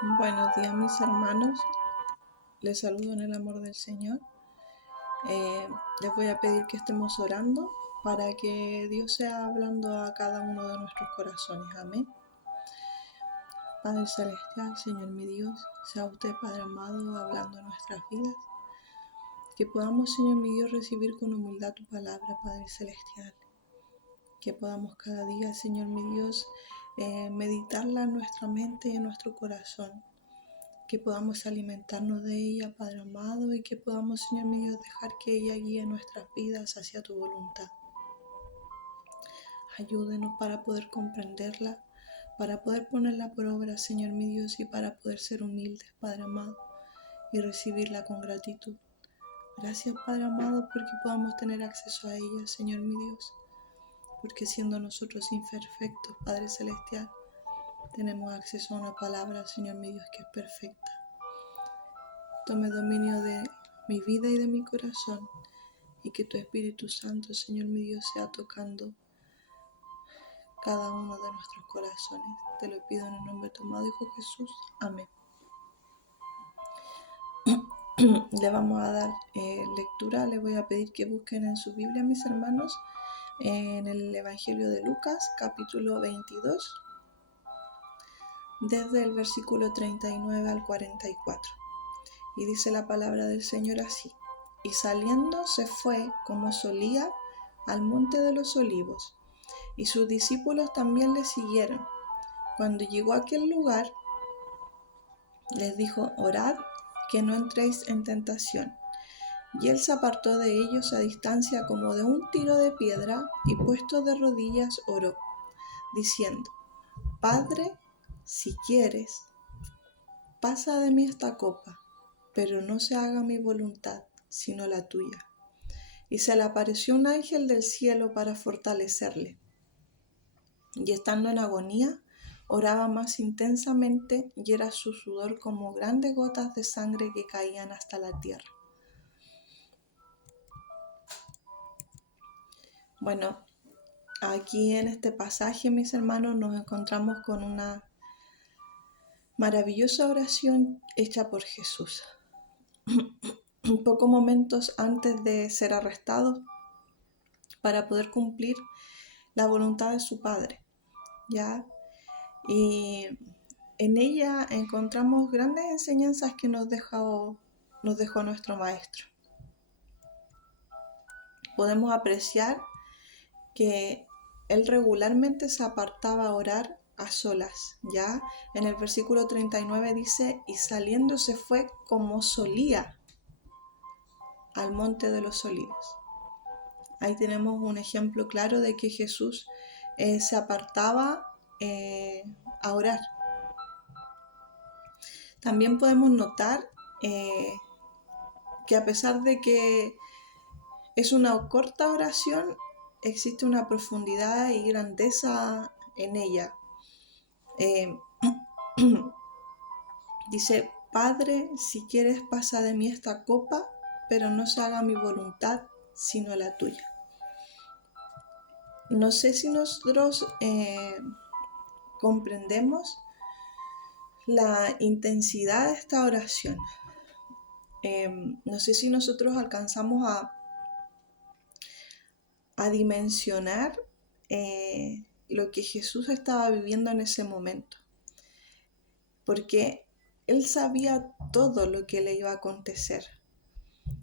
Buenos días, mis hermanos. Les saludo en el amor del Señor. Les voy a pedir que estemos orando para que Dios sea hablando a cada uno de nuestros corazones. Amén. Padre Celestial, Señor mi Dios, sea usted, Padre amado, hablando en nuestras vidas. Que podamos, Señor mi Dios, recibir con humildad tu palabra, Padre Celestial. Que podamos cada día, Señor mi Dios, meditarla en nuestra mente y en nuestro corazón. Que podamos alimentarnos de ella, Padre amado, y que podamos, Señor mío, dejar que ella guíe nuestras vidas hacia tu voluntad. Ayúdenos para poder comprenderla, para poder ponerla por obra, Señor mi Dios, y para poder ser humildes, Padre amado, y recibirla con gratitud. Gracias, Padre amado, porque podamos tener acceso a ella, Señor mi Dios, porque siendo nosotros imperfectos, Padre Celestial, tenemos acceso a una palabra, Señor mi Dios, que es perfecta. Tome dominio de mi vida y de mi corazón, y que tu Espíritu Santo, Señor mi Dios, sea tocando cada uno de nuestros corazones. Te lo pido en el nombre de tu amado Hijo Jesús. Amén. Le vamos a dar lectura. Les voy a pedir que busquen en su Biblia, mis hermanos, en el Evangelio de Lucas, capítulo 22, desde el versículo 39 al 44. Y dice la palabra del Señor así: y saliendo se fue, como solía, al monte de los olivos, y sus discípulos también le siguieron. Cuando llegó a aquel lugar, les dijo: orad, que no entréis en tentación. Y él se apartó de ellos a distancia como de un tiro de piedra, y puesto de rodillas oró, diciendo: Padre, si quieres, pasa de mí esta copa, pero no se haga mi voluntad, sino la tuya. Y se le apareció un ángel del cielo para fortalecerle. Y estando en agonía, oraba más intensamente, y era su sudor como grandes gotas de sangre que caían hasta la tierra. Bueno, aquí en este pasaje, mis hermanos, nos encontramos con una maravillosa oración hecha por Jesús. Pocos momentos antes de ser arrestado para poder cumplir la voluntad de su Padre, ¿ya? Y en ella encontramos grandes enseñanzas que nos dejó nuestro Maestro. Podemos apreciar que él regularmente se apartaba a orar a solas, ¿ya? En el versículo 39 dice: y saliendo se fue como solía al monte de los olivos. Ahí tenemos un ejemplo claro de que Jesús se apartaba a orar. También podemos notar que a pesar de que es una corta oración, existe una profundidad y grandeza en ella. Dice: Padre, si quieres, pasa de mí esta copa, pero no se haga mi voluntad, sino la tuya. No sé si nosotros comprendemos la intensidad de esta oración. No sé si nosotros alcanzamos a dimensionar lo que Jesús estaba viviendo en ese momento, porque él sabía todo lo que le iba a acontecer,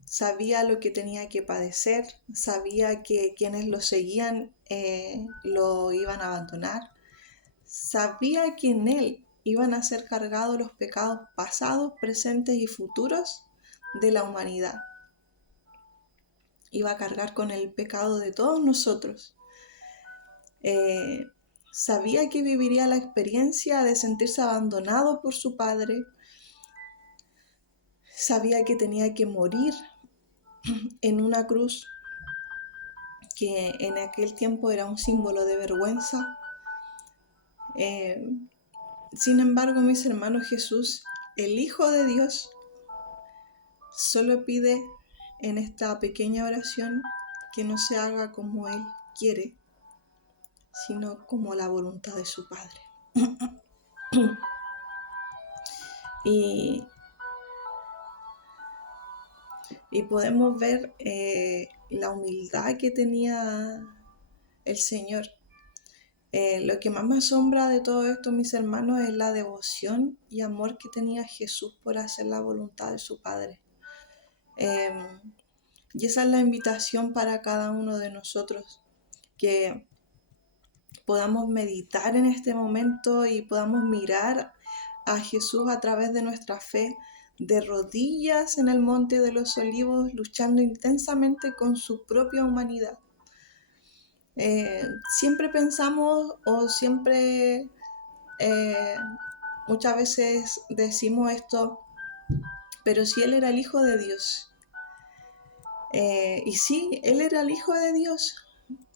sabía lo que tenía que padecer, sabía que quienes lo seguían lo iban a abandonar, sabía que en él iban a ser cargados los pecados pasados, presentes y futuros de la humanidad. Iba a cargar con el pecado de todos nosotros. Sabía que viviría la experiencia de sentirse abandonado por su padre. Sabía que tenía que morir en una cruz que en aquel tiempo era un símbolo de vergüenza. Sin embargo, mis hermanos, Jesús, el Hijo de Dios, solo pide en esta pequeña oración que no se haga como Él quiere, sino como la voluntad de su Padre. Y, y podemos ver la humildad que tenía el Señor. Lo que más me asombra de todo esto, mis hermanos, es la devoción y amor que tenía Jesús por hacer la voluntad de su Padre. Y esa es la invitación para cada uno de nosotros, que podamos meditar en este momento y podamos mirar a Jesús a través de nuestra fe, de rodillas en el Monte de los Olivos, luchando intensamente con su propia humanidad. Siempre pensamos o siempre muchas veces decimos esto, pero si Él era el Hijo de Dios. Y sí, Él era el Hijo de Dios,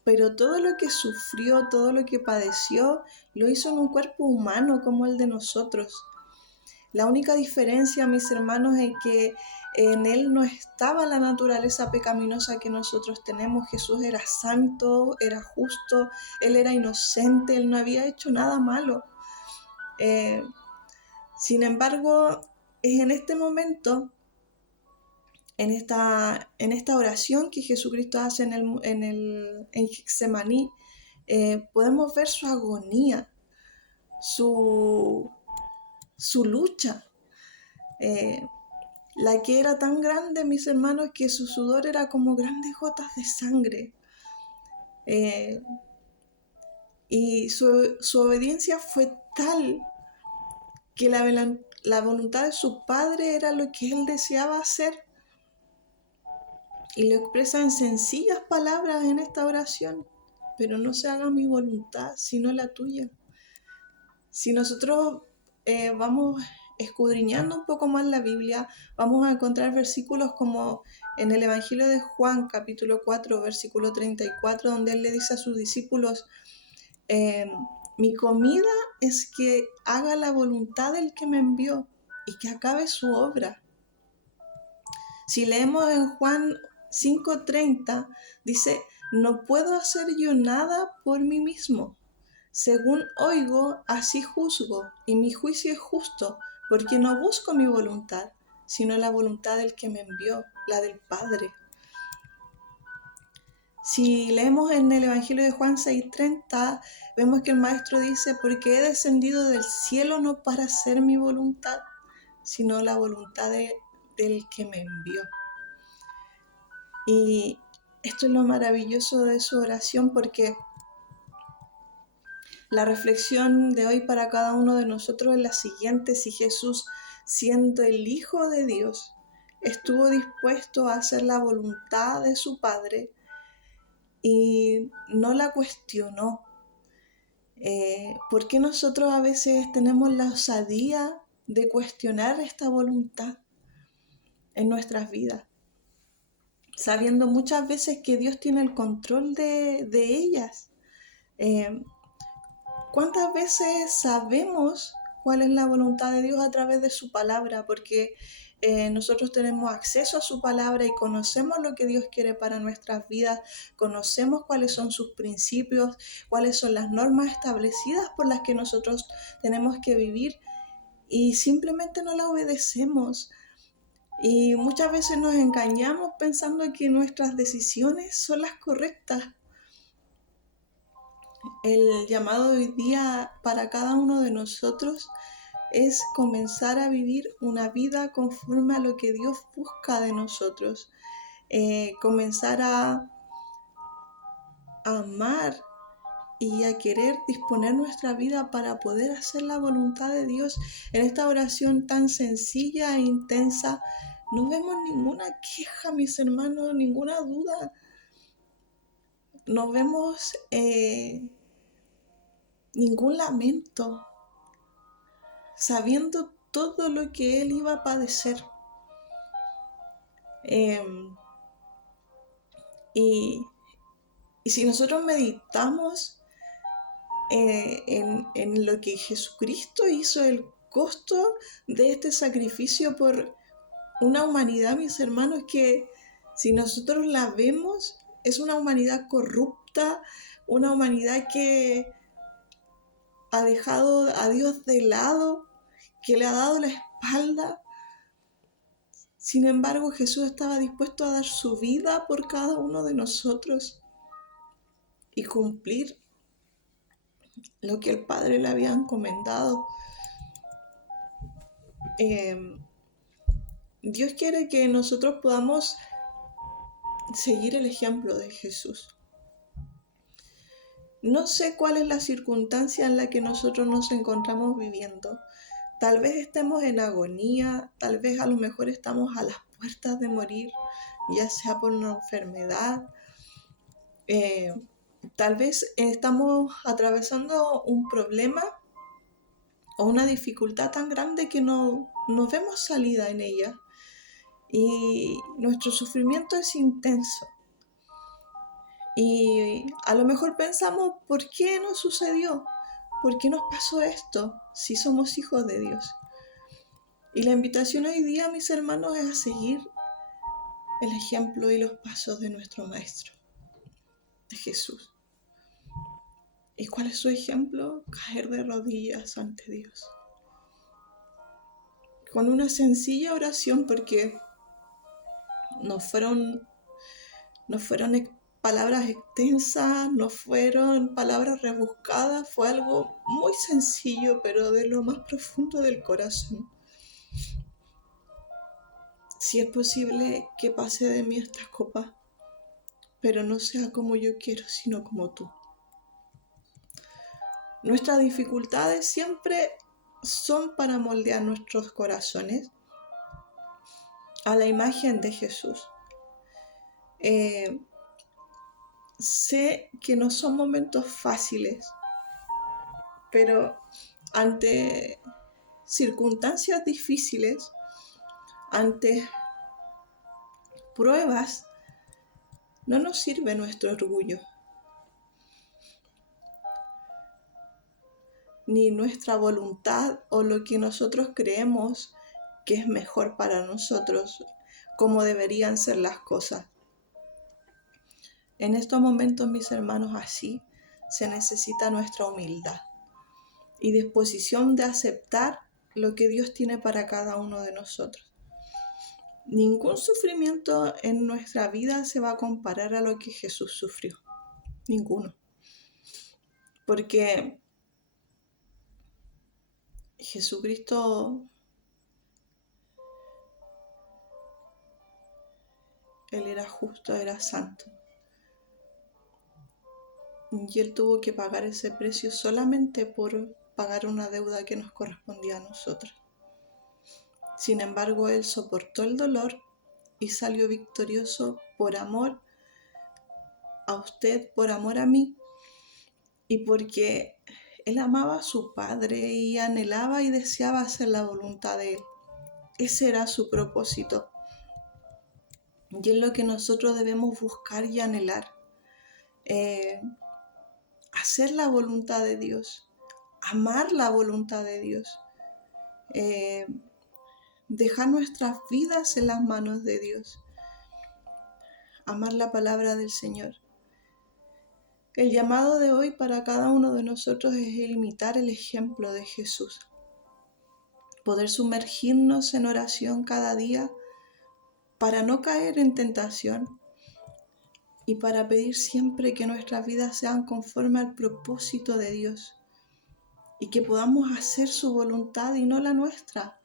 pero todo lo que sufrió, todo lo que padeció, lo hizo en un cuerpo humano como el de nosotros. La única diferencia, mis hermanos, es que en Él no estaba la naturaleza pecaminosa que nosotros tenemos. Jesús era santo, era justo, Él era inocente, Él no había hecho nada malo. Sin embargo, es en este momento, en esta oración que Jesucristo hace en Getsemaní, podemos ver su agonía, su lucha, la que era tan grande, mis hermanos, que su sudor era como grandes gotas de sangre. Y su obediencia fue tal que la voluntad de su Padre era lo que Él deseaba hacer. Y lo expresa en sencillas palabras en esta oración: pero no se haga mi voluntad, sino la tuya. Si nosotros vamos escudriñando un poco más la Biblia, vamos a encontrar versículos como en el Evangelio de Juan, capítulo 4, versículo 34, donde Él le dice a sus discípulos: mi comida es que haga la voluntad del que me envió y que acabe su obra. Si leemos en Juan 5:30, dice: no puedo hacer yo nada por mí mismo. Según oigo, así juzgo, y mi juicio es justo, porque no busco mi voluntad, sino la voluntad del que me envió, la del Padre. Si leemos en el Evangelio de Juan 6:30, vemos que el Maestro dice: porque he descendido del cielo no para hacer mi voluntad, sino la voluntad del que me envió. Y esto es lo maravilloso de su oración, porque la reflexión de hoy para cada uno de nosotros es la siguiente: si Jesús, siendo el Hijo de Dios, estuvo dispuesto a hacer la voluntad de su Padre y no la cuestionó, ¿por qué nosotros a veces tenemos la osadía de cuestionar esta voluntad en nuestras vidas, sabiendo muchas veces que Dios tiene el control de ellas? ¿Cuántas veces sabemos cuál es la voluntad de Dios a través de su palabra? Porque nosotros tenemos acceso a su palabra y conocemos lo que Dios quiere para nuestras vidas, conocemos cuáles son sus principios, cuáles son las normas establecidas por las que nosotros tenemos que vivir, y simplemente no las obedecemos. Y muchas veces nos engañamos pensando que nuestras decisiones son las correctas. El llamado hoy día para cada uno de nosotros es comenzar a vivir una vida conforme a lo que Dios busca de nosotros. Comenzar a amar y a querer disponer nuestra vida para poder hacer la voluntad de Dios. En esta oración tan sencilla e intensa no vemos ninguna queja, mis hermanos, ninguna duda. No vemos ningún lamento, sabiendo todo lo que Él iba a padecer. Y si nosotros meditamos en lo que Jesucristo hizo, el costo de este sacrificio por una humanidad, mis hermanos, que si nosotros la vemos, es una humanidad corrupta, una humanidad que ha dejado a Dios de lado, que le ha dado la espalda. Sin embargo, Jesús estaba dispuesto a dar su vida por cada uno de nosotros y cumplir lo que el Padre le había encomendado. Dios quiere que nosotros podamos seguir el ejemplo de Jesús. No sé cuál es la circunstancia en la que nosotros nos encontramos viviendo. Tal vez estemos en agonía, tal vez a lo mejor estamos a las puertas de morir, ya sea por una enfermedad. Tal vez estamos atravesando un problema o una dificultad tan grande que no vemos salida en ella. Y nuestro sufrimiento es intenso. Y a lo mejor pensamos, ¿por qué nos sucedió? ¿Por qué nos pasó esto si somos hijos de Dios? Y la invitación hoy día, mis hermanos, es a seguir el ejemplo y los pasos de nuestro Maestro, de Jesús. ¿Y cuál es su ejemplo? Caer de rodillas ante Dios. Con una sencilla oración, porque no fueron palabras extensas, no fueron palabras rebuscadas, fue algo muy sencillo, pero de lo más profundo del corazón. Si es posible que pase de mí esta copa, pero no sea como yo quiero, sino como tú. Nuestras dificultades siempre son para moldear nuestros corazones a la imagen de Jesús. Sé que no son momentos fáciles, pero ante circunstancias difíciles, ante pruebas, no nos sirve nuestro orgullo, ni nuestra voluntad o lo que nosotros creemos que es mejor para nosotros, como deberían ser las cosas. En estos momentos, mis hermanos, así se necesita nuestra humildad y disposición de aceptar lo que Dios tiene para cada uno de nosotros. Ningún sufrimiento en nuestra vida se va a comparar a lo que Jesús sufrió. Ninguno. Porque Jesucristo, Él era justo, era santo. Y Él tuvo que pagar ese precio solamente por pagar una deuda que nos correspondía a nosotros. Sin embargo, Él soportó el dolor y salió victorioso por amor a usted, por amor a mí, y porque Él amaba a su Padre y anhelaba y deseaba hacer la voluntad de Él. Ese era su propósito. Y es lo que nosotros debemos buscar y anhelar. Hacer la voluntad de Dios, amar la voluntad de Dios, dejar nuestras vidas en las manos de Dios, amar la palabra del Señor. El llamado de hoy para cada uno de nosotros es imitar el ejemplo de Jesús, poder sumergirnos en oración cada día para no caer en tentación y para pedir siempre que nuestras vidas sean conforme al propósito de Dios y que podamos hacer su voluntad y no la nuestra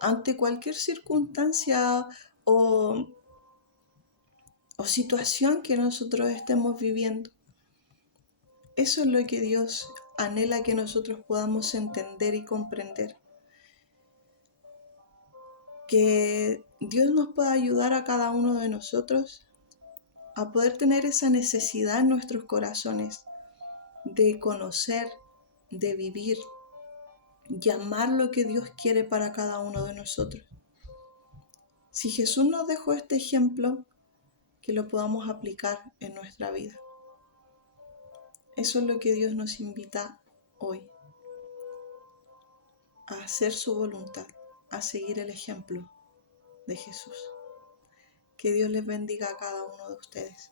ante cualquier circunstancia o situación que nosotros estemos viviendo. Eso es lo que Dios anhela que nosotros podamos entender y comprender. Que Dios nos pueda ayudar a cada uno de nosotros a poder tener esa necesidad en nuestros corazones de conocer, de vivir y amar lo que Dios quiere para cada uno de nosotros. Si Jesús nos dejó este ejemplo, que lo podamos aplicar en nuestra vida. Eso es lo que Dios nos invita hoy, a hacer su voluntad, a seguir el ejemplo de Jesús. Que Dios les bendiga a cada uno de ustedes.